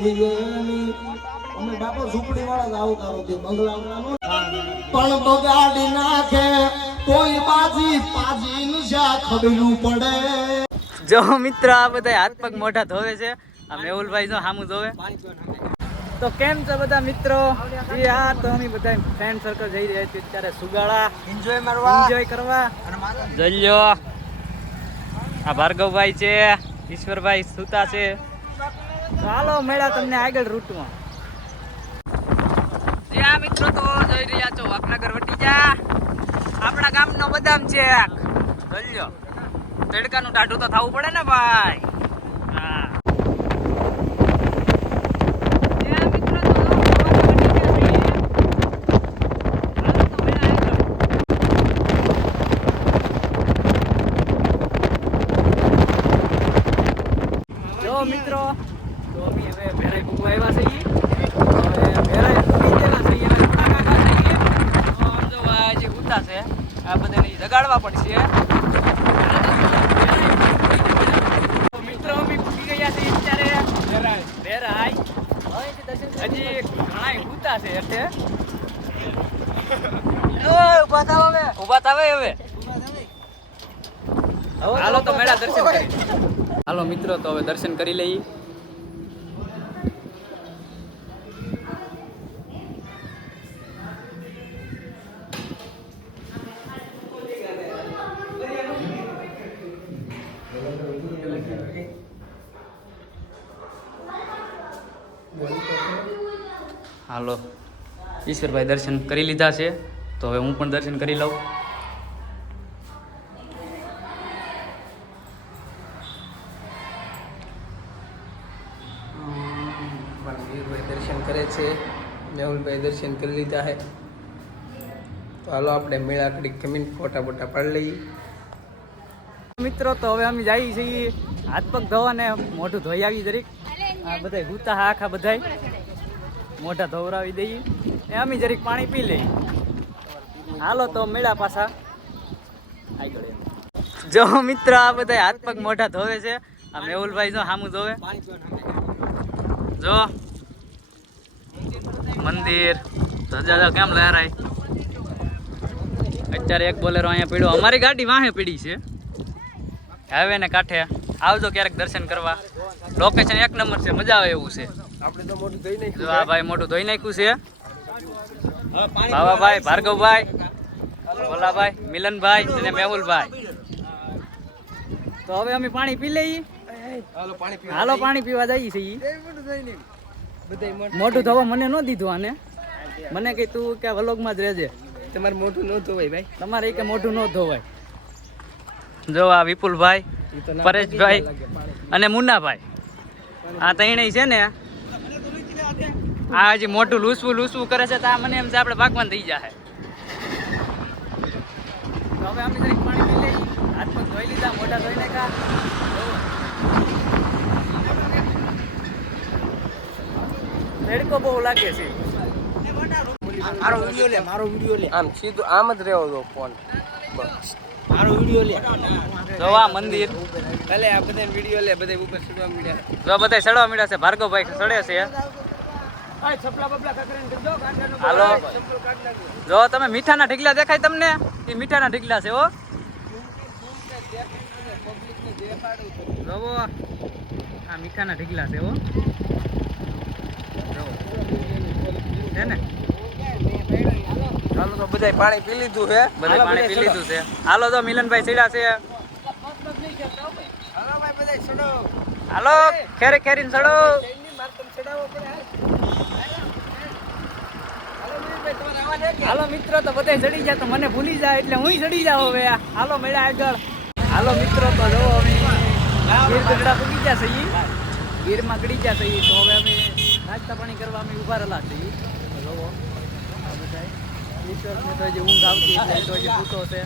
અમે બાપા ઝૂંપડી વાળા આવતારો તે બંગલાનો પણ બગાડી નાખે કોઈ બાજી પાજી ન જા ખબરું પડે। જો મિત્ર આ બધા હાથ પગ મોઢા ધોવે છે, આ મેહુલભાઈ જો સામું ધોવે। તો કેમ છે બધા મિત્રો? યાર તો અમે બધા ફ્રેન્ડ સર્કલ જઈ રહ્યા છીએ અત્યારે સુગાળા એન્જોય કરવા। જોઈ લો આ ભાર્ગવભાઈ છે, ઈશ્વરભાઈ સુતા છે। ચાલો મેળા તમને આગળ રૂટમાં। જ્યાં મિત્રો તો જઈ રહ્યા છો વાપનગર વટીજા, આપણા ગામનો બદામ છે। જોઈ લો તડકાનું ટાઢું તો થવું પડે ને ભાઈ। હા મિત્રો તો અમે હવે ભેરાઈ પૂગવા આવ્યા છીએ। હવે ભેરાઈ પૂગી ગયેલા છીએ, હવે થોડા કાકા થઈએ તો જો આ જે ઉતા છે આ બધાને જગાડવા પડશે। તો મિત્રો અમે પૂગી ગયા છીએ અત્યારે ભેરાઈ। હજી ઘણા ઉતા છે એટલે ઉભા થાવ હવે। હાલો તો મેળા દર્શન કરી। હાલો મિત્રો તો હવે દર્શન કરી લઈએ। હાલો ઈશ્વરભાઈ દર્શન કરી લીધા છે, તો હવે હું પણ દર્શન કરી લઉં। દર્શન કરે છે, મેહુલભાઈ દર્શન કરી લીધા છે, તો હાલો આપણે મેળા કડી કમીને ફોટા બોટા પાડી લઈએ। મિત્રો તો હવે અમે જઈએ છીએ હાથ પગ ધોવા ને મોઢું ધોઈ આવી જરીક। આ બધા ગુતા આખા બધા મોઢા ધોવરાવી દઈએ ને અમે જરીક પાણી પી લઈએ। હાલો તો મેળા પાછા આગળ। જો મિત્ર આ બધા હાથ પગ મોઢા ધોવે છે, આ મેહુલભાઈ જો સામું ધોવે। જો મંદિર ધજા કેમ લહેરાય। અત્યારે એક બોલેરો અહીંયા પીડ્યો, અમારી ગાડી વાહે પીડી છે હાઈવે ને કાંઠે। આવજો ક્યારેક દર્શન કરવા, લોકેશન એક નંબર છે, મજા આવે એવું છે। આપણે તો મોઢું ધોઈ નાખ્યું। જો આ ભાઈ મોઢું ધોઈ નાખ્યું છે, ભાવાભાઈ, ભાર્ગવભાઈ, ભોલાભાઈ, મિલનભાઈ અને મેહુલભાઈ। તો હવે અમે પાણી પી લઈએ। હાલો પાણી પીવા જઈએ છીએ। મોઢું ધોવા મને ન દીધું આને, મને કઈ તું કે વ્લોગમાં જ રહેજે, તમારે મોઢું ન ધોવાય ભાઈ, તમારે કે મોઢું ન ધોવાય। જો આ વિપુલભાઈ, પરેશભાઈ અને મુન્નાભાઈ, આ ત્રણેય છે ને આ હજી મોઢું લૂસવું કરે છે, તો આ મને એમ છે આપણે ભાગવાન થઈ જાય। તો હવે અમે જરીક પાણી પી લઈએ, હાથ પગ ધોઈ લીધા, મોઢા ધોઈ નાખ્યા। તડકો બહુ લાગે છે। મારો વિડિયો લે આમ સીધું આમ જ રહેવો દો ફોન, મારો વિડિયો લે। જો આ મંદિર ભલે આ બધા વિડિયો લે, બધા ઉપર ચડવા મળ્યા, જો બધા ચડવા મળ્યા છે, ભાર્ગવભાઈ ચડે છે। હાલો જો તમે મીઠાના ઢીકલા દેખાય તમને, એ મીઠાના ઢીકલા છે। હો જોવો આ મીઠાના ઢીકલા છે। હો છે ને। હાલો તો બધા પાણી પી લીધું છે, બધા પાણી પી લીધું છે। હાલો તો મિલનભાઈ ચડ્યા છે। હાલો ખેરીને ચડો। હાલો મિત્રો તો બધા ચડી જાય, તો મને ભૂલી જાય એટલે હું ચડી જાઉં હવે। હાલો મેળા આગળ। હાલો મિત્રો તો જો અમે ગીર ગઢડા પૂગી ગયા છીએ, ગીરમાં ગળી ગયા છીએ, તો હવે અમે નાસ્તા પાણી કરવા અમે ઉભા રહેલા છીએ। જોવો આ બધા ઈશ્વરને તો હજી ઊંઘ આવતી એટલે તો હજી સૂતો છે।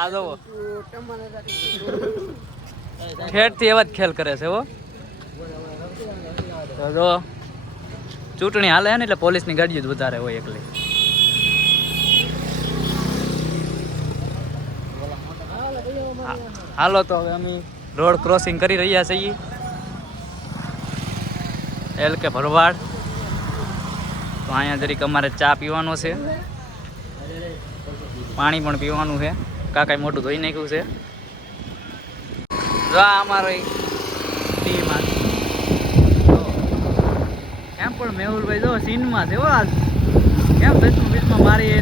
આ જોવો ઠેઠથી એવા જ ખેલ કરે છે। હો તો જો ચૂંટણી હાલે ને એટલે પોલીસની ગાડીઓ જ વધારે હોય એકલી। હાલો તો હવે અમે રોડ ક્રોસિંગ કરી રહ્યા છીએ। એલ કે ભરવાડ. તો અહીંયા જરીક અમારે ચા પીવાનો છે, પાણી પણ પીવાનું છે. કાકાએ મોટું ધોઈ નાખ્યું છે. જો આ અમારી ટીમ એમ પણ મેહુલભાઈ જો સીનમાં છે હો આજ. કેમ બીચમાં મારી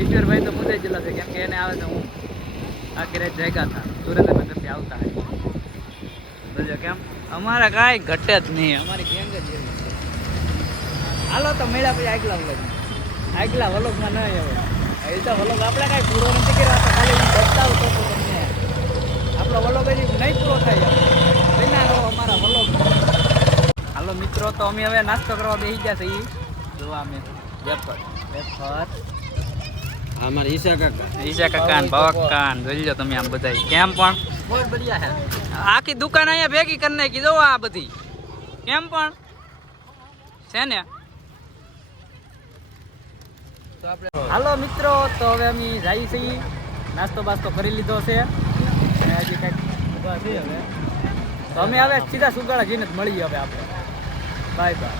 ઈશ્વરભાઈ તો મુદ્દે જલા છે, કેમ કે એને આવે તો હું આખી રાત જાગ્યા હતા, સુરેન્દ્રનગરથી આવતા હોય. કેમ અમારે કાંઈ ઘટે જ નહીં, અમારી ગેંગ જ એવી છે. હાલો તો મળ્યા પછી આગલા વલોગમાં નહીં હવે. એ તો વલોગ આપણે કાંઈ પૂરો નથી કર્યો, તો ખાલી હું બતાવતો હતો તમને. આપણો વલોગ હજી નહીં પૂરો થાય વિના રહો અમારા વલોગ. હાલો મિત્રો, તો અમે હવે નાસ્તો કરવા બેસી ગયા છીએ. જોવા અમે વેફર અમારા ઈશા કાકા ને ભવકાન જોઈ લો તમે આમ બધા કેમ પણ બહુ બઢિયા છે. આખી દુકાન અહીંયા ભેગી કરી નાખી. જો આ બધી કેમ પણ છે ને. હાલો મિત્રો, તો હવે અમે જઈએ છીએ. નાસ્તો બાસ્તો કરી લીધો છે અને હજી કંઈક ઊભા છે હવે. તો અમે હવે સીધા સુગાડા જઈને જ મળીએ હવે આપણે. Bye bye.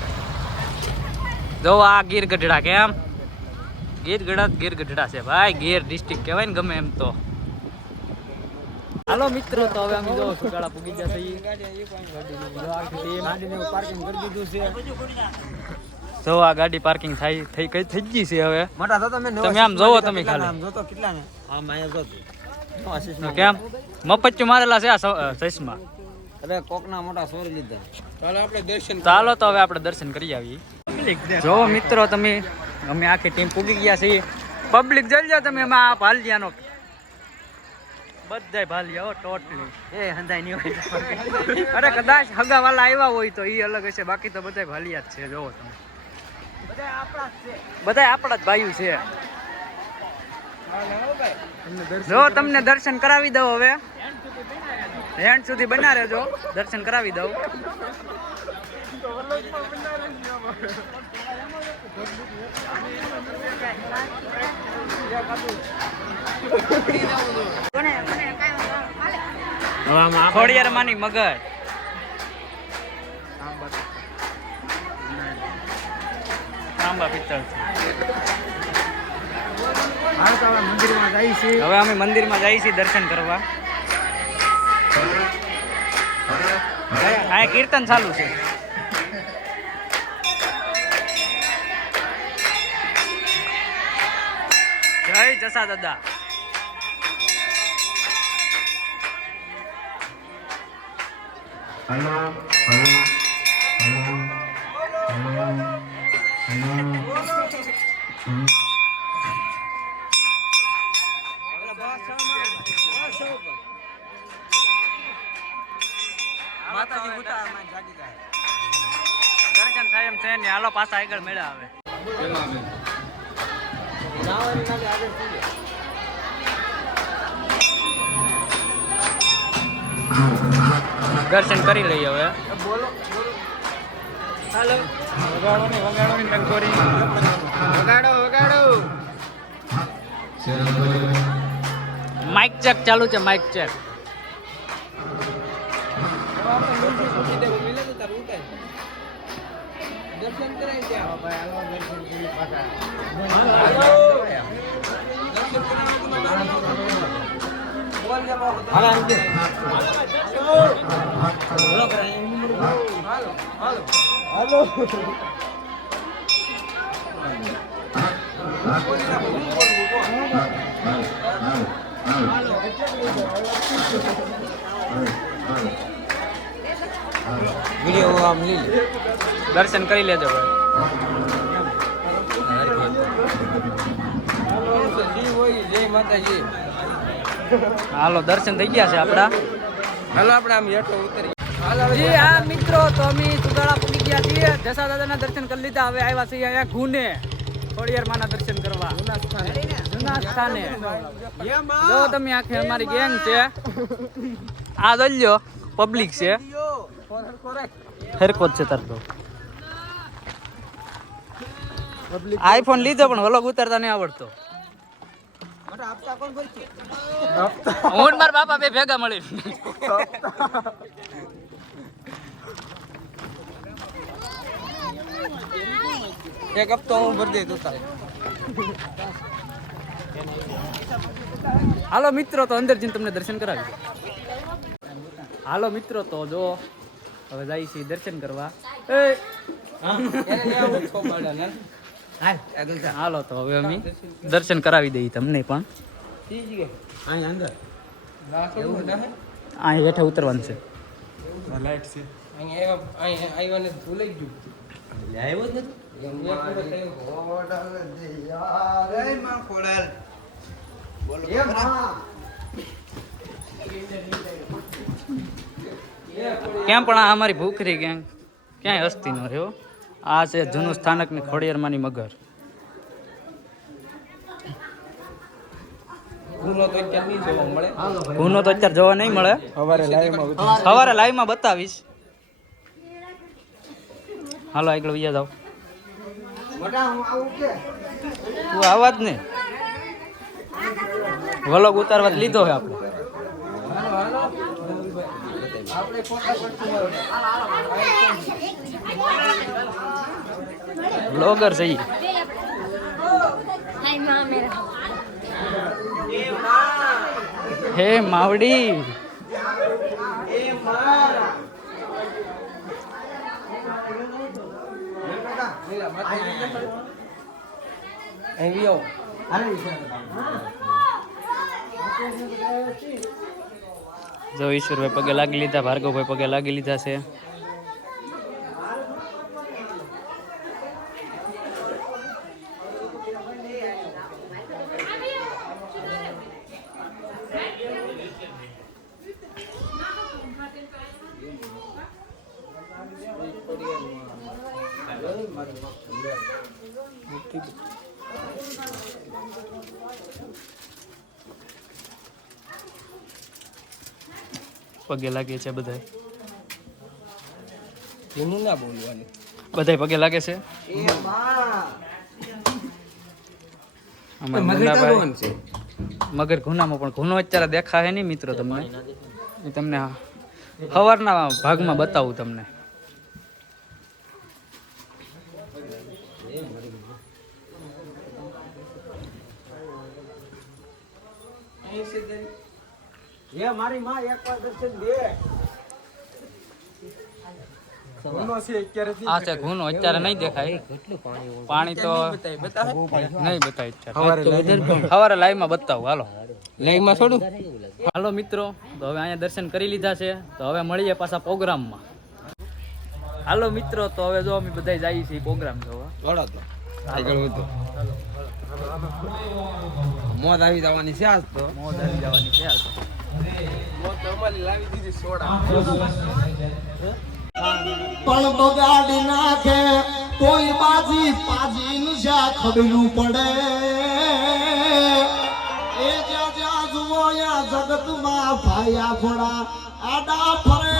જો આ ગીર ગઢડા, કેમ ગીર ગઢડા છે ભાઈ. ગીર ડિસ્ટ્રિક્ટ કહેવાય ને ગમે એમ તો. હાલો મિત્રો, તો હવે અમે જો સુગાડા પૂગી ગયા છીએ. પાર્કિંગ કરી દીધું છે. જો આ ગાડી પાર્કિંગ થઈ ગઈ છે હવે. તમે આમ જોવો તમે ખાલી કેમ મફત મારેલા છે આ ચશ્મા. કોકના મોટા સોરી લીધા. ચાલો તો હવે આપણે દર્શન કરી આવીએ. જો મિત્રો તમે, અમે આખી ટીમ પૂગી ગયા છીએ. પબ્લિક જઈ જાઓ તમે. એમાં ભાલિયાનો બધાય ભાલિયા હો ટોટલી. એ હંધાઈ નહીં હોય. અરે કદાચ હગાવાલા આવ્યા હોય તો એ અલગ હશે, બાકી તો બધા ભાલિયા જ છે. જોવો તમે, બધા આપણા જ ભાઈઓ છે. જો તમને દર્શન કરાવી દઉં હવે. એન્ડ સુધી બના રહેજો, દર્શન કરાવી દઉં. ખોડિયાર માની મગર. તાંબા પિત્તળ. હવે અમે મંદિરમાં જઈએ છીએ દર્શન કરવા. અહીંયા કીર્તન ચાલુ છે. જય જસા દાદા. દર્શન થાય એમ છે ને. હાલો પાછા આગળ મળ્યા હવે. દર્શન કરી લઈએ હવે. હાલો વગાડો ટંકોરી વગાડો. માઇક ચેક ચાલુ છે. Mic check. દર્શન કરાય ત્યાં વિડીયો આમ લઈ લે. દર્શન કરી લેજો ભાઈ. જય માતાજી. હાલો દર્શન થઈ ગયા છે આપડા. હાલો આપણે આમ હેઠો ઉતરી. જી હા મિત્રો, તો અમે સુગાડા પૂગી ગયા છીએ. જસા દાદાના દર્શન કરી લીધા. હવે આવ્યા છીએ અહીંયા ગુને ખોડિયાર માના દર્શન કરવા. જૂના સ્થાને જો તમે આખી અમારી ગેંગ છે. આ દલ્યો પબ્લિક છે. હેરકોટ છે તાર તો. આઈફોન લીધો પણ વ્લોગ ઉતારતા નહીં આવડતો. હું મારા બાપા બે ભેગા મળી. એક હપ્તો હું ભરી દઈ તું તારે. હાલો મિત્રો, તો અંદર જઈને તમને દર્શન કરાવી દઉં. હાલો મિત્રો, તો જો હવે જાય છે દર્શન કરવા. એને નહીં આવું છોકરાને, ને? હાલો તો હવે અમે દર્શન કરાવી દઈએ તમને પણ. એવું ના હે? અહીં હેઠે ઉતરવાનું છે. અહીંયા આવ્યા ને ભૂલાઈ ગયું. આવ્યો જ નથી. ક્યાં પણ આ અમારી ભૂખરી ગેંગ ક્યાંય હસ્તી ન રહ્યો. આ છે જૂનું સ્થાનક ની ખોડિયારમાંની મગર. ગુનો તો અત્યારે નહીં જોવા મળે. ગુનો તો અત્યારે જોવા નહીં મળે. સવારે લાઈવમાં બતાવીશ. હાલો આગળ વૈયા જાઓ. તું આવાજ ને વલોગ ઉતારવા જ લીધો છે આપણે. આપણે ફોટા પડતું બ્લોગર છે ઈ. હે માવડી, અહીં આવો. જો ઈશ્વરભાઈ પગે લાગી લીધા, ભાર્ગવભાઈ પગે લાગી લીધા છે. પગે લાગે છે બધા. એનું ના બોલવાનું. બધા પગે લાગે છે. મગર ગુનામાં પણ ગુનો અત્યારે દેખાય નહીં મિત્રો તમને. એ તમને સવારના ભાગમાં બતાવું તમને. મારી માં એકવાર દર્શન દે. આ છે ગુનો અત્યારે નહીં દેખાય. પાણી તો નહીં બતાય સવારે લાઈવમાં બતાવું. હાલો લાઈવમાં છોડું. હાલો મિત્રો, તો હવે અહીંયા દર્શન કરી લીધા છે. તો હવે મળીએ પાછા પ્રોગ્રામમાં. હાલો મિત્રો, તો હવે જો અમે બધા જઈએ છીએ પ્રોગ્રામ જોવા. આગળ વધો. મોજ આવી જવાની છે આજ તો. મોજ આવી જવાની છે આજ. મોજ તો અમારી લાવી દીધી સોડા. પણ બગાડી નાખે કોઈ બાજી પાજી નું જ્યાં ખબરું પડે. એ જ્યાં જ્યાં જુઓ યા જગતમાં ભાઈ આપણા આડા ફરે.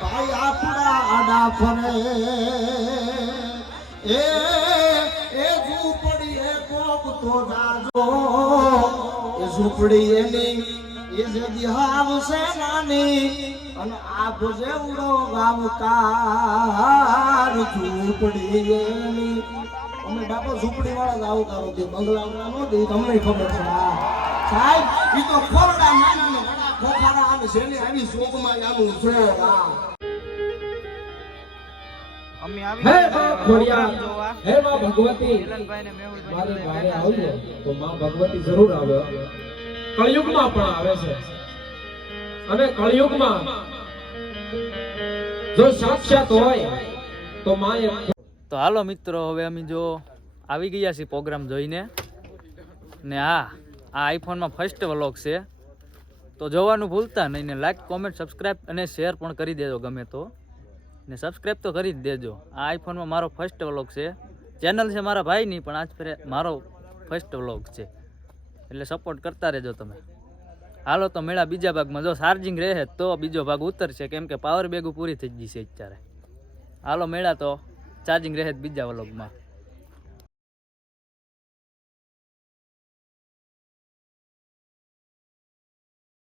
ભાઈ આપણા આડા ફરે. એ ઝૂંપડી એ કોક તો જાજો. એ ઝૂંપડી એની એ જદી આવશે નાની. અને આ ભોજે ઉડો ગામકાર ઝૂંપડી એની. અમે બાપા ઝૂંપડી વાળા આવકારો દે બંગલા નો દે. તમને ખબર છે સાહેબ, ઈ તો ખોરડા નાના ને વડા ખોખારા આવે છે ને આવી શોકમાં આનું છે. અમે આવી હે માં ખોડિયાર, જોવા. હે માં ભગવતી, મિલનભાઈ ને મેહુલભાઈ મારી વારે આવજો તો માં ભગવતી જરૂર આવે. કળિયુગમાં પણ આવે છે. અને કળિયુગમાં જો સાક્ષાત હોય તો માં તો હાલો મિત્રો, હવે અમે જો આવી ગયા છીએ પ્રોગ્રામ જોઈને. ને આ આઈફોનમાં ફર્સ્ટ વ્લોગ છે, તો જોવાનું ભૂલતા નહીં. ને લાઈક, કોમેન્ટ, સબસ્ક્રાઈબ અને શેર પણ કરી દેજો ગમે તો. ને સબસ્ક્રાઈબ તો કરી જ દેજો. આ આઈફોનમાં મારો ફર્સ્ટ વ્લોગ છે. ચેનલ છે મારા ભાઈની, પણ આજ ફેરે મારો ફર્સ્ટ વ્લોગ છે. એટલે સપોર્ટ કરતા રહેજો તમે. હાલો તો મેળા બીજા ભાગમાં. જો ચાર્જિંગ રહે તો બીજો ભાગ ઉતરશે, કેમ કે પાવર બેગું પૂરી થઈ ગઈ છે અત્યારે. હાલો મેળા તો ચાર્જિંગ રહે બીજા વ્લોગમાં.